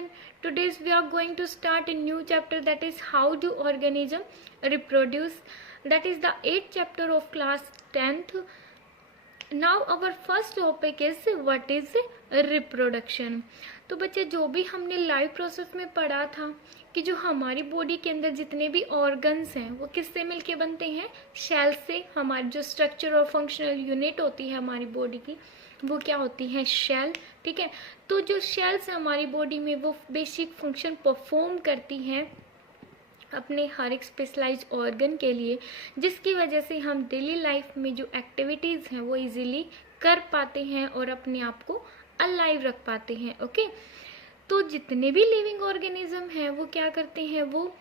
everyone. Today we are going to start a new chapter, that is how do organism reproduce. That is the 8th chapter of class 10th. Now our first topic is what is reproduction. तो बच्चे जो भी हमने life process में पढ़ा था कि जो हमारी बॉडी के अंदर जितने भी ऑर्गन्स हैं वो किससे मिलके बनते हैं, शेल से. हमारी जो स्ट्रक्चर और फंक्शनल यूनिट होती है हमारी बॉडी की वो क्या होती है, शेल. ठीक है, तो जो शेल्स हमारी बॉडी में वो बेसिक फंक्शन परफॉर्म करती हैं अपने हर एक स्पेशलाइज ऑर्गन के लिए, जिसकी वजह से हम डेली लाइफ में जो एक्टिविटीज़ हैं वो इजीली कर पाते हैं और अपने आप को अलाइव रख पाते हैं. ओके, तो जितने भी लिविंग ऑर्गेनिज्म हैं वो क्या करते हैं, वो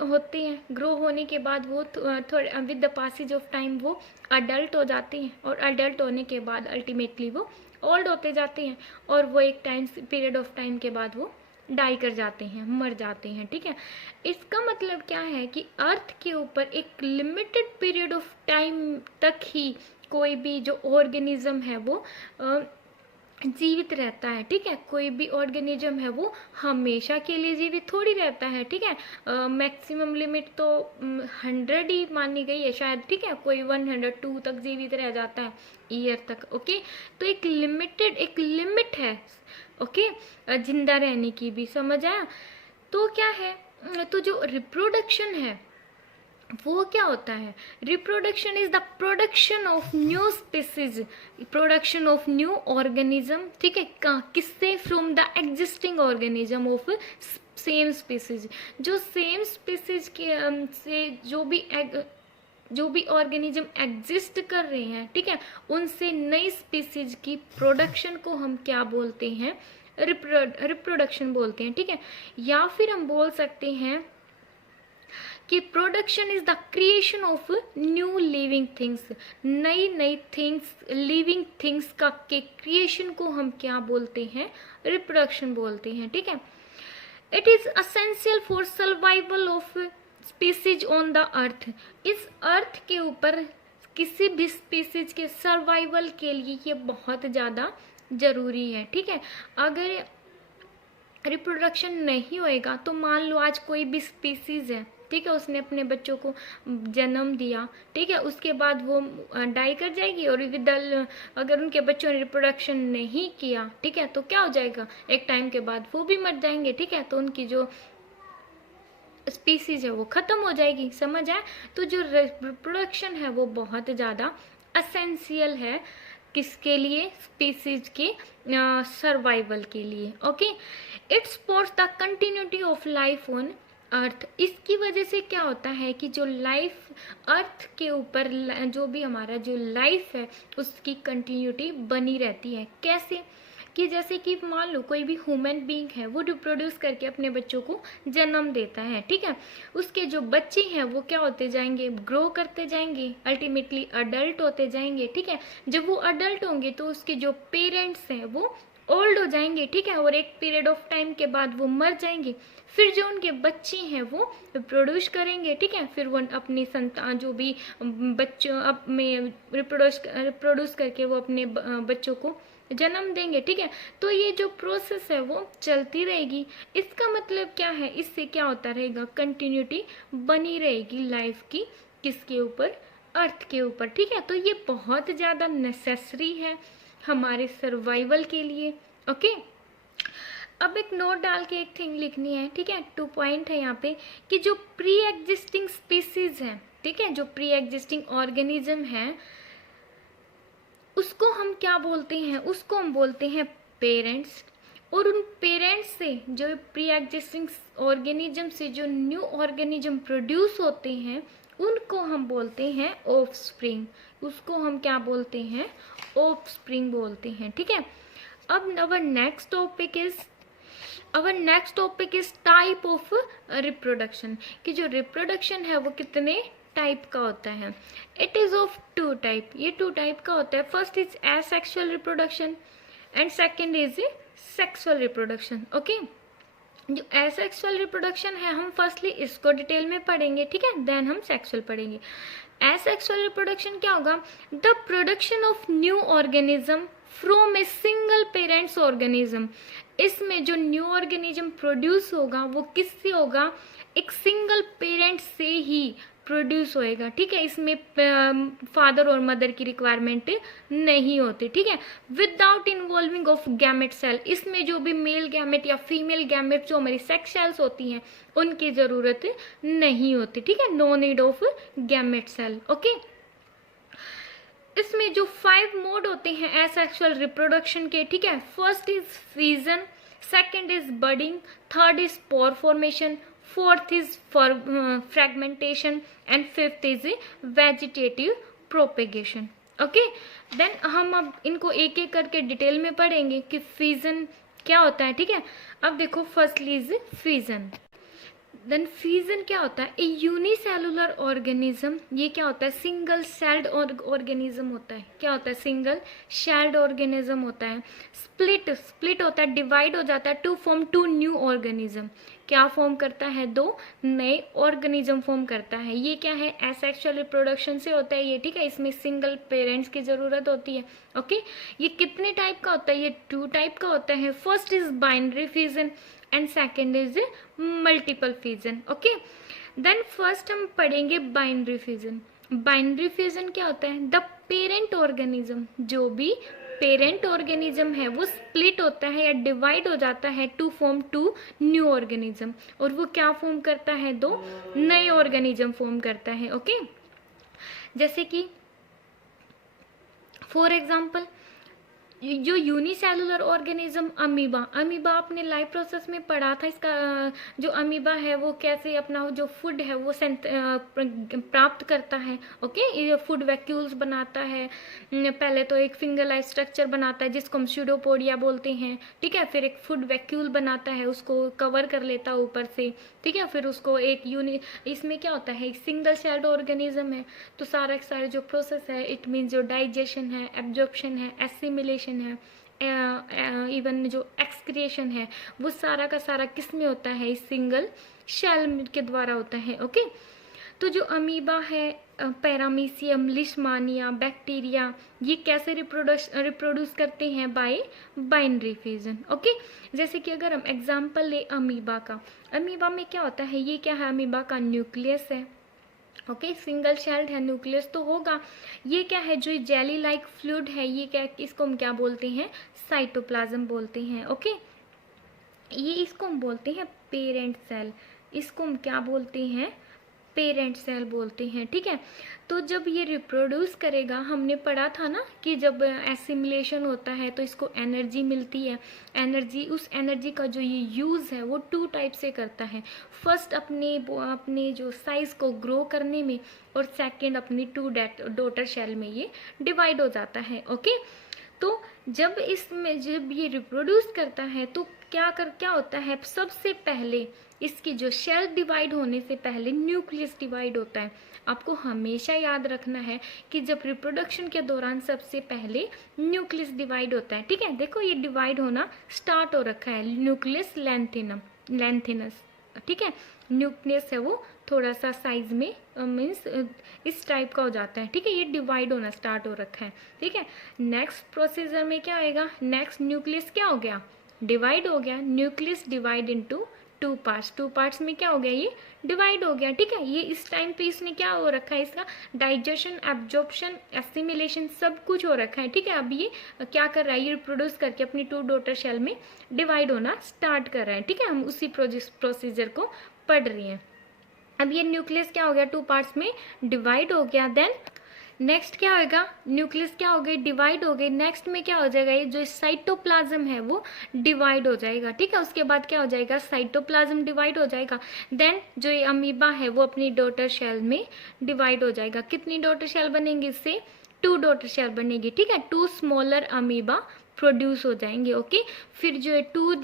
होते हैं. ग्रो होने के बाद वो थोड़े with the passage of time वो अडल्ट हो जाते हैं और अडल्ट होने के बाद अल्टीमेटली वो ओल्ड होते जाते हैं और वो एक पीरियड ऑफ टाइम के बाद वो डाई कर जाते हैं, मर जाते हैं. ठीक है, इसका मतलब क्या है कि अर्थ के ऊपर एक लिमिटेड पीरियड ऑफ टाइम तक ही कोई भी जो ऑर्गेनिज्म है वो जीवित रहता है. ठीक है, कोई भी ऑर्गेनिज्म है वो हमेशा के लिए जीवित थोड़ी रहता है. ठीक है, मैक्सिमम लिमिट तो 100 ही मानी गई है शायद. ठीक है, कोई 102 तक जीवित रह जाता है ईयर तक. ओके, तो एक लिमिट है. ओके, जिंदा रहने की भी. समझ आया? तो क्या है, तो जो रिप्रोडक्शन है वो क्या होता है, reproduction is the production of new species, production of new organism. ठीक है, किससे, from the existing organism of same species. जो सेम स्पीसीज के से जो भी ऑर्गेनिज्म एग्जिस्ट कर रहे हैं, ठीक है, उनसे नई स्पीसीज की प्रोडक्शन को हम क्या बोलते हैं, रिप्रोडक्शन बोलते हैं. ठीक है, या फिर हम बोल सकते हैं कि production is the creation of new living things. नई थिंग्स, लिविंग थिंग्स का के क्रिएशन को हम क्या बोलते हैं, रिप्रोडक्शन बोलते हैं. ठीक है, it is essential for survival of species on the earth. इस अर्थ के ऊपर किसी भी स्पीसीज के सर्वाइवल के लिए ये बहुत ज़्यादा ज़रूरी है. ठीक है, अगर रिप्रोडक्शन नहीं होएगा तो मान लो आज कोई भी स्पीसीज है, ठीक है, उसने अपने बच्चों को जन्म दिया, ठीक है, उसके बाद वो डाई कर जाएगी और अगर उनके बच्चों ने रिप्रोडक्शन नहीं किया, ठीक है, तो क्या हो जाएगा, एक टाइम के बाद वो भी मर जाएंगे. ठीक है, तो उनकी जो स्पीसीज है वो खत्म हो जाएगी. समझ आए? तो जो रिप्रोडक्शन है वो बहुत ज़्यादा असेंशियल है. किसके लिए, स्पीसीज के सर्वाइवल के लिए. Okay, it supports the continuity of life on earth. इसकी वजह से क्या होता है कि जो लाइफ अर्थ के ऊपर जो भी हमारा जो लाइफ है उसकी कंटिन्यूटी बनी रहती है. कैसे कि जैसे कि मान लो कोई भी ह्यूमन बीइंग है वो रिप्रोड्यूस करके अपने बच्चों को जन्म देता है. ठीक है, उसके जो बच्चे हैं वो क्या होते जाएंगे, ग्रो करते जाएंगे, अल्टीमेटली अडल्ट होते जाएंगे. ठीक है, जब वो अडल्ट होंगे तो उसके जो पेरेंट्स हैं वो ओल्ड हो जाएंगे. ठीक है, और एक पीरियड ऑफ टाइम के बाद वो मर जाएंगे. फिर जो उनके बच्चे हैं वो रिप्रोड्यूस करेंगे. ठीक है, फिर वो अपनी संतान जो भी बच्चों में रिप्रोड्यूस करके वो अपने बच्चों को जन्म देंगे. ठीक है, तो ये जो प्रोसेस है वो चलती रहेगी. इसका मतलब क्या है, इससे क्या होता रहेगा, कंटिन्यूटी बनी रहेगी लाइफ की. किसके ऊपर, अर्थ के ऊपर. ठीक है, तो ये बहुत ज़्यादा नेसेसरी है हमारे सर्वाइवल के लिए. ओके, अब एक नोट डाल के एक थिंग लिखनी है. ठीक है, 2 पॉइंट है यहाँ पे कि जो प्री एग्जिस्टिंग स्पीसीज है, ठीक है, जो प्री एग्जिस्टिंग ऑर्गेनिज्म है उसको हम क्या बोलते हैं, उसको हम बोलते हैं पेरेंट्स. और उन पेरेंट्स से जो प्री एग्जिस्टिंग ऑर्गेनिज्म से जो न्यू ऑर्गेनिज्म प्रोड्यूस होते हैं उनको हम बोलते हैं ऑफस्प्रिंग. उसको हम क्या बोलते हैं, ऑफस्प्रिंग बोलते हैं. ठीक है, अब our next topic is type of reproduction. कि जो रिप्रोडक्शन है वो कितने टाइप का होता है. It is of 2 type. ये 2 टाइप का होता है. First is asexual reproduction and second is sexual reproduction. Okay, जो एसेक्सुअल रिप्रोडक्शन है हम फर्स्टली इसको डिटेल में पढ़ेंगे. ठीक है, देन हम सेक्सुअल पढ़ेंगे. एसेक्सुअल रिप्रोडक्शन क्या होगा, the production of new organism from a single parents organism. इसमें जो न्यू ऑर्गेनिज्म प्रोड्यूस होगा वो किससे होगा, एक सिंगल पेरेंट से ही प्रोड्यूस होएगा, ठीक है। इसमें फादर और मदर की रिक्वायरमेंट नहीं होती, ठीक है। Without involving of gamete cell, इसमें जो भी मेल गैमेट या फीमेल गैमेट जो हमारी सेक्स सेल्स होती हैं उनकी जरूरत नहीं होती, ठीक है। No need of gamete cell, okay. इसमें जो 5 मोड होते हैं एसेक्सुअल रिप्रोडक्शन के, ठीक है। First is fission, second is budding, third is spore formation, fourth is fragmentation and fifth is vegetative propagation, okay. Then हम अब इनको एक एक करके डिटेल में पढ़ेंगे कि फिजन क्या होता है, ठीक है। अब देखो firstly is fission. Then fusion क्या होता है, ए यूनिसेलुलर ऑर्गेनिज्म, ये क्या होता है, सिंगल सेल्ड ऑर्गेनिज्म होता है। क्या होता है, सिंगल सेल्ड ऑर्गेनिज्म होता है। स्प्लिट होता है, डिवाइड हो जाता है टू फॉर्म 2 न्यू ऑर्गेनिज्म। क्या फॉर्म करता है, 2 नए ऑर्गेनिज्म फॉर्म करता है। ये क्या है, एसेक्सुअल रिप्रोडक्शन से होता है ये, ठीक है। इसमें सिंगल पेरेंट्स की जरूरत होती है, ओके। ये कितने टाइप का होता है, ये 2 टाइप का होता है। First is binary fusion and second is multiple fusion, okay. Then first हम पढ़ेंगे बाइनरी फ्यूजन। बाइनरी फ्यूजन क्या होता है, द पेरेंट ऑर्गेनिज्म, जो भी पेरेंट ऑर्गेनिज्म है वो स्प्लिट होता है या डिवाइड हो जाता है टू फॉर्म 2 न्यू ऑर्गेनिज्म, और वो क्या फॉर्म करता है, 2 नए ऑर्गेनिज्म फॉर्म करता है, ओके। जैसे कि फॉर एग्जाम्पल जो यूनिसेलुलर ऑर्गेनिज्म अमीबा, अमीबा आपने लाइफ प्रोसेस में पढ़ा था। इसका जो अमीबा है वो कैसे अपना जो फूड है वो प्राप्त करता है, ओके। ये फूड वैक्यूल्स बनाता है। पहले तो एक फिंगर लाइक स्ट्रक्चर बनाता है जिसको हम स्यूडोपोडिया बोलते हैं, ठीक है। फिर एक फूड वैक्यूल बनाता है, उसको कवर कर लेता है ऊपर से, ठीक है। फिर उसको एक इसमें क्या होता है, एक सिंगल सेल्ड ऑर्गेनिज्म है, तो सारे जो प्रोसेस है, इट मीन्स जो डाइजेशन है, एब्जॉर्प्शन है, एसिमिलेशन है, इवन जो एक्सक्रिएशन है, वो सारा का सारा किस में होता है, इस सिंगल शेल के द्वारा होता है, ओके। तो जो अमीबा है, पैरामीशियम, लिशमानिया, बैक्टीरिया, ये कैसे रिप्रोड्यूस करते हैं, बाय बाइनरी फ्यूजन, ओके। जैसे कि अगर हम एग्जांपल ले अमीबा का, अमीबा में क्या होता है, ये क्या है, अमीबा का न्यूक्लियस है, ओके। सिंगल शेल्ड है, न्यूक्लियस तो होगा। ये क्या है, जो जेली लाइक फ्लूइड है, ये क्या, इसको हम क्या बोलते हैं, साइटोप्लाज्म बोलते हैं, ओके। ये इसको हम बोलते हैं पेरेंट सेल, इसको हम क्या बोलते हैं, पेरेंट सेल बोलते हैं, ठीक है। तो जब ये रिप्रोड्यूस करेगा, हमने पढ़ा था ना कि जब एसिमिलेशन होता है तो इसको एनर्जी मिलती है। एनर्जी, उस एनर्जी का जो ये यूज़ है वो 2 टाइप से करता है। फर्स्ट अपने जो साइज़ को ग्रो करने में, और सेकंड अपनी 2 डॉटर शेल में ये डिवाइड हो जाता है, ओके। तो जब ये रिप्रोड्यूस करता है तो क्या होता है, सबसे पहले इसकी जो शेल डिवाइड होने से पहले न्यूक्लियस डिवाइड होता है। आपको हमेशा याद रखना है कि जब रिप्रोडक्शन के दौरान सबसे पहले न्यूक्लियस डिवाइड होता है, ठीक है। देखो ये डिवाइड होना स्टार्ट हो रखा है, न्यूक्लियस लेंथिनस, ठीक है। न्यूक्लियस है वो थोड़ा सा साइज में मीन्स इस टाइप का हो जाता है, ठीक है। ये डिवाइड होना स्टार्ट हो रखा है, ठीक है। नेक्स्ट प्रोसीजर में क्या आएगा, नेक्स्ट न्यूक्लियस क्या हो गया, डिवाइड हो गया। Nucleus divide into 2 parts, 2 parts में क्या हो गया, ये डिवाइड हो गया, ठीक है। ये इस टाइम पे इसने क्या हो रखा है, इसका डाइजेशन, एब्जॉर्प्शन, एसिमिलेशन सब कुछ हो रखा है, ठीक है। अब ये क्या कर रहा है, ये रिप्रोड्यूस करके अपनी 2 डॉटर शेल में डिवाइड होना स्टार्ट कर रहा है, ठीक है। हम उसी प्रोसीजर को पढ़ रही हैं। अब ये न्यूक्लियस क्या हो गया, 2 पार्ट्स में डिवाइड हो गया। देन नेक्स्ट क्या होगा, न्यूक्लियस क्या हो गई, डिवाइड हो गई। नेक्स्ट में क्या हो जाएगा, ये जो साइटोप्लाज्म है वो डिवाइड हो जाएगा, ठीक है। उसके बाद क्या हो जाएगा, साइटोप्लाज्म डिवाइड हो जाएगा। देन जो ये अमीबा है वो अपनी डॉटर शेल में डिवाइड हो जाएगा। कितनी डॉटर शेल बनेंगी, इससे 2 डॉटर शेल बनेगी, ठीक है। 2 स्मॉलर अमीबा प्रोड्यूस हो जाएंगे, ओके। फिर जो 2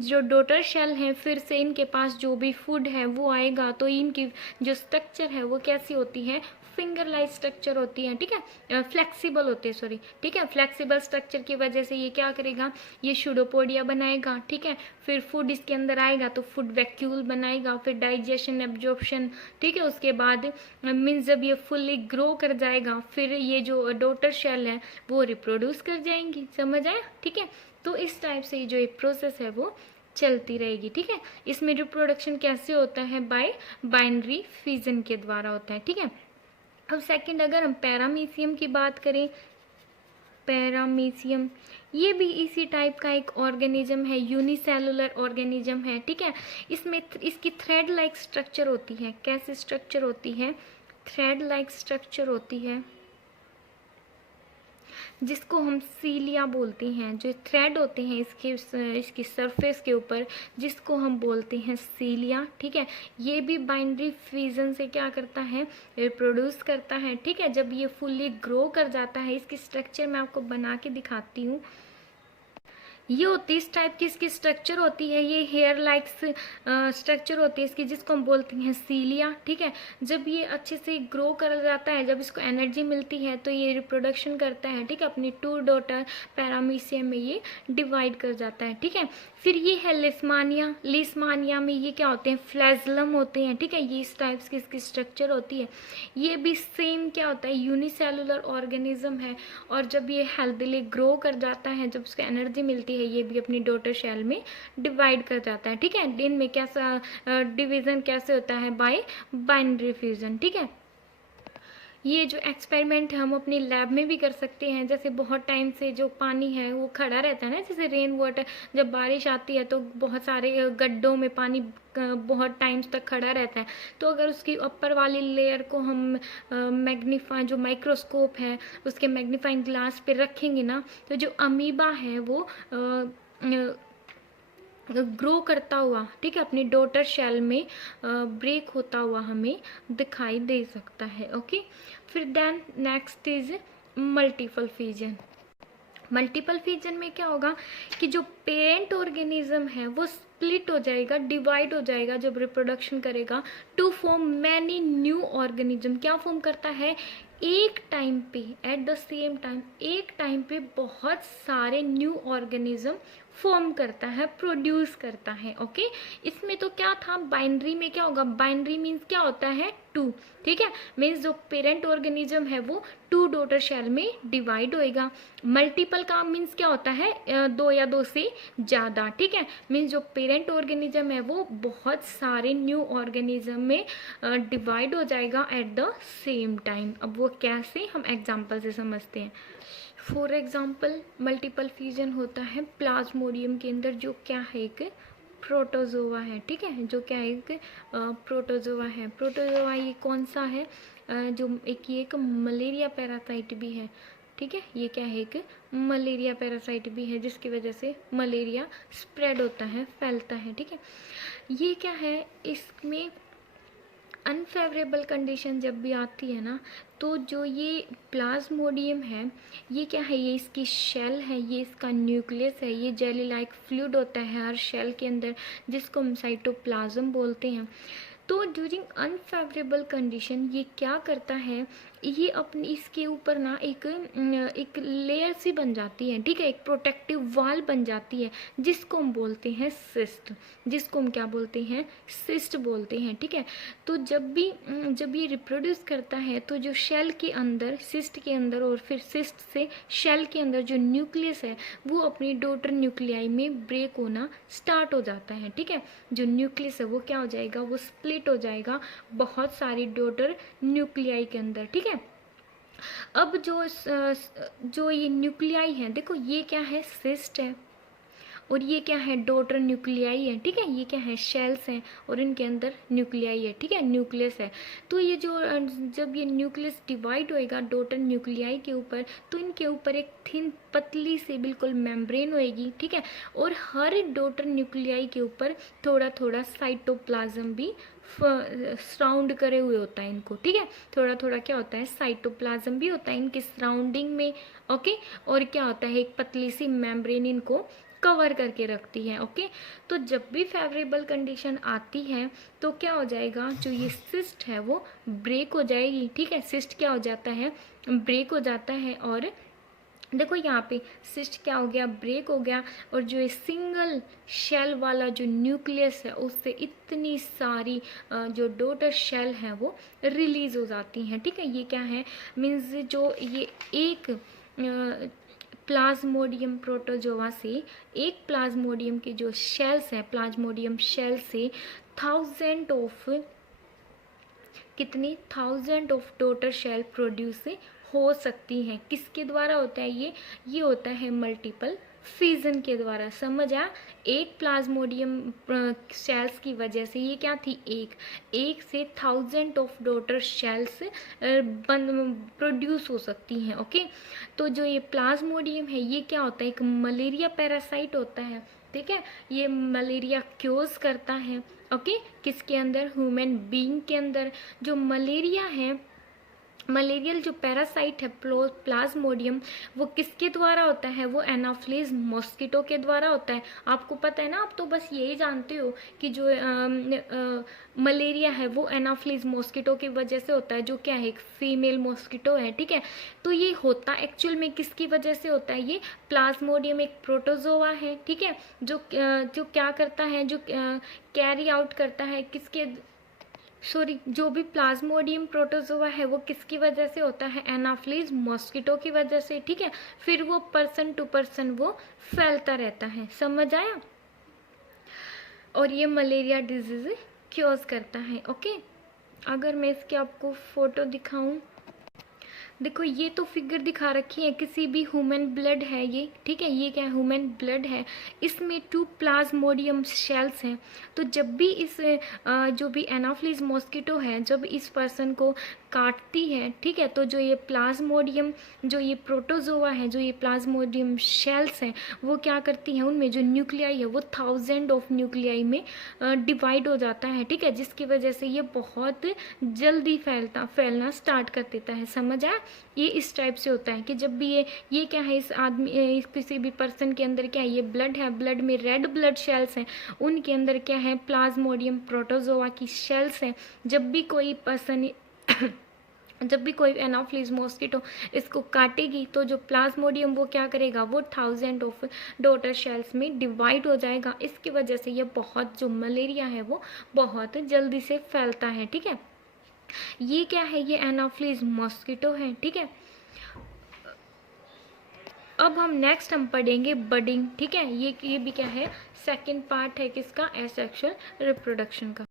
जो डॉटर शेल हैं, फिर से इनके पास जो भी फूड है वो आएगा, तो इनकी जो स्ट्रक्चर है वो कैसी होती है, फिंगर लाइक स्ट्रक्चर होती है, ठीक है। फ्लेक्सिबल होते हैं, सॉरी, ठीक है। फ्लेक्सिबल स्ट्रक्चर की वजह से ये क्या करेगा, ये स्यूडोपोडिया बनाएगा, ठीक है। फिर फूड इसके अंदर आएगा तो फूड वैक्यूल बनाएगा, फिर डाइजेशन, एब्जॉर्प्शन, ठीक है। उसके बाद मीन्स जब ये फुल्ली ग्रो कर जाएगा, फिर ये जो डॉटर शेल है वो रिप्रोड्यूस कर जाएंगी, समझ आया, ठीक है। तो इस टाइप से जो ये प्रोसेस है वो चलती रहेगी, ठीक है। इसमें रिप्रोडक्शन कैसे होता है, बाय बाइनरी फिजन के द्वारा होता है, ठीक है। अब सेकंड अगर हम पैरामीशियम की बात करें, पैरामीशियम ये भी इसी टाइप का एक ऑर्गेनिज्म है, यूनिसेलुलर ऑर्गेनिज्म है, ठीक है। इसमें इसकी थ्रेड लाइक स्ट्रक्चर होती है। कैसे स्ट्रक्चर होती है, थ्रेड लाइक स्ट्रक्चर होती है, जिसको हम सीलिया बोलते हैं। जो थ्रेड होते हैं इसकी सरफेस के ऊपर, जिसको हम बोलते हैं सीलिया, ठीक है। ये भी बाइनरी फिजन से क्या करता है, रिप्रोड्यूस करता है, ठीक है। जब ये फुल्ली ग्रो कर जाता है, इसकी स्ट्रक्चर मैं आपको बना के दिखाती हूँ। ये होती है इस टाइप की इसकी स्ट्रक्चर होती है, ये हेयर लाइक स्ट्रक्चर होती है इसकी, जिसको हम बोलते हैं सीलिया, ठीक है। जब ये अच्छे से ग्रो कर जाता है, जब इसको एनर्जी मिलती है, तो ये रिप्रोडक्शन करता है, ठीक है। अपनी 2 डॉटर पैरामीशियम में ये डिवाइड कर जाता है, ठीक है। फिर ये है लिस्मानिया। लिस्मानिया में ये क्या होते हैं, फ्लैजलम होते हैं, ठीक है। ये इस टाइप की इसकी स्ट्रक्चर होती है। ये भी सेम क्या होता है, यूनिसेलुलर ऑर्गेनिज्म है। और जब ये हेल्थीली ग्रो कर जाता है, जब उसको एनर्जी मिलती है, ये भी अपनी डॉटर सेल में डिवाइड कर जाता है, ठीक है। दिन में कैसा डिवीजन कैसे होता है, बाय बाइनरी फ्यूजन, ठीक है। ये जो एक्सपेरिमेंट हम अपनी लैब में भी कर सकते हैं। जैसे बहुत टाइम से जो पानी है वो खड़ा रहता है ना, जैसे रेन वाटर, जब बारिश आती है तो बहुत सारे गड्ढों में पानी बहुत टाइम्स तक खड़ा रहता है। तो अगर उसकी ऊपर वाली लेयर को हम मैग्नीफाई, जो माइक्रोस्कोप है उसके मैग्नीफाइंग ग्लास पे रखेंगे ना, तो जो अमीबा है वो ग्रो करता हुआ, ठीक है, अपनी डॉटर शेल में ब्रेक होता हुआ हमें दिखाई दे सकता है, ओके। फिर then next is multiple fission. Multiple fission में क्या होगा कि जो पेरेंट ऑर्गेनिज्म है वो स्प्लिट हो जाएगा, डिवाइड हो जाएगा जब रिप्रोडक्शन करेगा, to form many new organism. क्या फॉर्म करता है, एक टाइम पे, एट द सेम टाइम, एक टाइम पे बहुत सारे न्यू ऑर्गेनिज्म फॉर्म करता है, प्रोड्यूस करता है, ओके। इसमें तो क्या था, बाइनरी में क्या होगा, बाइनरी मीन्स क्या होता है, 2, ठीक है। मीन्स जो पेरेंट ऑर्गेनिज्म है वो 2 डॉटर सेल में डिवाइड होएगा। मल्टीपल का मीन्स क्या होता है, 2 या 2 से ज़्यादा, ठीक है। मीन्स जो पेरेंट ऑर्गेनिज्म है वो बहुत सारे न्यू ऑर्गेनिज्म में डिवाइड हो जाएगा एट द सेम टाइम। अब वो कैसे, हम एग्जाम्पल से समझते हैं। फॉर एग्जाम्पल मल्टीपल फ्यूजन होता है प्लाज्मोडियम के अंदर, जो क्या है, एक प्रोटोजोआ है, ठीक है। जो क्या है, एक प्रोटोजोआ है। प्रोटोजोआ ये कौन सा है, जो ये एक मलेरिया पैरासाइट भी है, ठीक है। ये क्या है, एक मलेरिया पैरासाइट भी है, जिसकी वजह से मलेरिया स्प्रेड होता है, फैलता है, ठीक है। ये क्या है, इसमें अनफेवरेबल कंडीशन जब भी आती है ना, तो जो ये प्लाज्मोडियम है, ये क्या है, ये इसकी शेल है, ये इसका न्यूक्लियस है, ये जेली लाइक फ्लूइड होता है हर शेल के अंदर, जिसको हम साइटोप्लाज्म बोलते हैं। तो ड्यूरिंग अनफेवरेबल कंडीशन ये क्या करता है, ये अपनी इसके ऊपर ना एक लेयर सी बन जाती है, ठीक है, एक प्रोटेक्टिव वॉल बन जाती है, जिसको हम बोलते हैं सिस्ट, जिसको हम क्या बोलते हैं, सिस्ट बोलते हैं, ठीक है। तो जब ये रिप्रोड्यूस करता है, तो जो शेल के अंदर, सिस्ट के अंदर, और फिर सिस्ट से शेल के अंदर जो न्यूक्लियस है वो अपनी डॉटर न्यूक्लियाई में ब्रेक होना स्टार्ट हो जाता है, ठीक है। जो न्यूक्लियस है वो क्या हो जाएगा, वो स्प्लिट हो जाएगा बहुत सारी डॉटर न्यूक्लियाई के अंदर, ठीक है। अब जो ये न्यूक्लियाई है, देखो ये क्या है, सिस्ट है, और ये क्या है, डॉटर न्यूक्लियाई है, ठीक है। ये क्या है, शेल्स हैं, और इनके अंदर न्यूक्लियाई है, ठीक है, न्यूक्लियस है। तो ये जब ये न्यूक्लियस डिवाइड होएगा डॉटर न्यूक्लियाई के ऊपर, तो इनके ऊपर एक थिन पतली सी बिल्कुल मेम्ब्रेन होएगी, ठीक है। और हर डॉटर न्यूक्लियाई के ऊपर थोड़ा थोड़ा साइटोप्लाज्म भी सराउंड करे हुए होता है इनको, ठीक है। थोड़ा थोड़ा क्या होता है, साइटोप्लाज्म भी होता है इनके सराउंडिंग में, ओके। और क्या होता है, एक पतली सी मेम्ब्रेन इनको कवर करके रखती है, ओके। तो जब भी फेवरेबल कंडीशन आती है, तो क्या हो जाएगा, जो ये सिस्ट है वो ब्रेक हो जाएगी, ठीक है। सिस्ट क्या हो जाता है, ब्रेक हो जाता है। और देखो यहाँ पे सिस्ट क्या हो गया, ब्रेक हो गया, और जो ये सिंगल शेल वाला जो न्यूक्लियस है, उससे इतनी सारी जो डॉटर शेल है वो रिलीज हो जाती हैं, ठीक है। ये क्या है, मीन्स जो ये एक प्लाज्मोडियम प्रोटोजोआ से, एक प्लाज्मोडियम के जो शेल्स हैं, प्लाज्मोडियम शेल से कितनी thousand of daughter cell produce हो सकती हैं। किसके द्वारा होता है ये होता है मल्टीपल फिजन के द्वारा। समझ आ, एक प्लाज्मोडियम शेल्स की वजह से, ये क्या थी, एक से thousand of daughter shells produce हो सकती हैं। ओके, तो जो ये प्लाज्मोडियम है ये क्या होता है, एक मलेरिया पैरासाइट होता है। ठीक है, ये मलेरिया क्योज करता है। ओके, किसके अंदर, ह्यूमन बीइंग के अंदर। जो मलेरिया है, मलेरियल जो पैरासाइट है प्लाज्मोडियम, वो किसके द्वारा होता है, वो एनाफ्लिस मॉस्किटो के द्वारा होता है। आपको पता है ना, आप तो बस यही जानते हो कि जो मलेरिया है वो एनाफ्लिस मॉस्किटो की वजह से होता है, जो क्या है, एक फीमेल मॉस्किटो है। ठीक है, तो ये होता एक्चुअल में किसकी वजह से होता है, ये प्लाज्मोडियम एक प्रोटोजोआ है। ठीक है, जो क्या करता है, जो कैरी आउट करता है किसके, जो भी प्लाज्मोडियम प्रोटोजोआ है वो किसकी वजह से होता है, एनाफ्लिस मॉस्किटो की वजह से। ठीक है, फिर वो पर्सन टू पर्सन वो फैलता रहता है। समझ आया, और ये मलेरिया डिजीज क्योज करता है। ओके, अगर मैं इसके आपको फोटो दिखाऊं, देखो ये तो फिगर दिखा रखी है, किसी भी ह्यूमन ब्लड है ये। ठीक है, ये क्या है, ह्यूमन ब्लड है, इसमें 2 प्लाज्मोडियम शेल्स हैं। तो जब भी इस जो भी एनाफ्लिस मॉस्किटो है, जब इस पर्सन को काटती है, ठीक है, तो जो ये प्लाज्मोडियम, जो ये प्रोटोजोआ है, जो ये प्लाज्मोडियम शेल्स हैं, वो क्या करती हैं, उनमें जो न्यूक्लियाई है वो थाउजेंड ऑफ न्यूक्लियाई में डिवाइड हो जाता है। ठीक है, जिसकी वजह से ये बहुत जल्दी फैलना स्टार्ट कर देता है। समझ आया, ये इस टाइप से होता है कि जब भी ये क्या है, इस आदमी किसी भी पर्सन के अंदर क्या है, ये ब्लड है, ब्लड में रेड ब्लड शेल्स हैं, उनके अंदर क्या है, प्लाज्मोडियम प्रोटोजोआ की शेल्स हैं। जब भी कोई पर्सन जब भी कोई एनाफ्लिस मॉस्किटो इसको काटेगी, तो जो प्लाज्मोडियम वो क्या करेगा, वो थाउजेंड ऑफ डॉटर शेल्स में डिवाइड हो जाएगा। इसकी वजह से ये बहुत, जो मलेरिया है वो बहुत जल्दी से फैलता है। ठीक है, ये क्या है, ये एनाफ्लिस मॉस्किटो है। ठीक है, अब हम पढ़ेंगे बडिंग। ठीक है, ये भी क्या है, सेकंड पार्ट है किसका, एसेक्सुअल रिप्रोडक्शन का।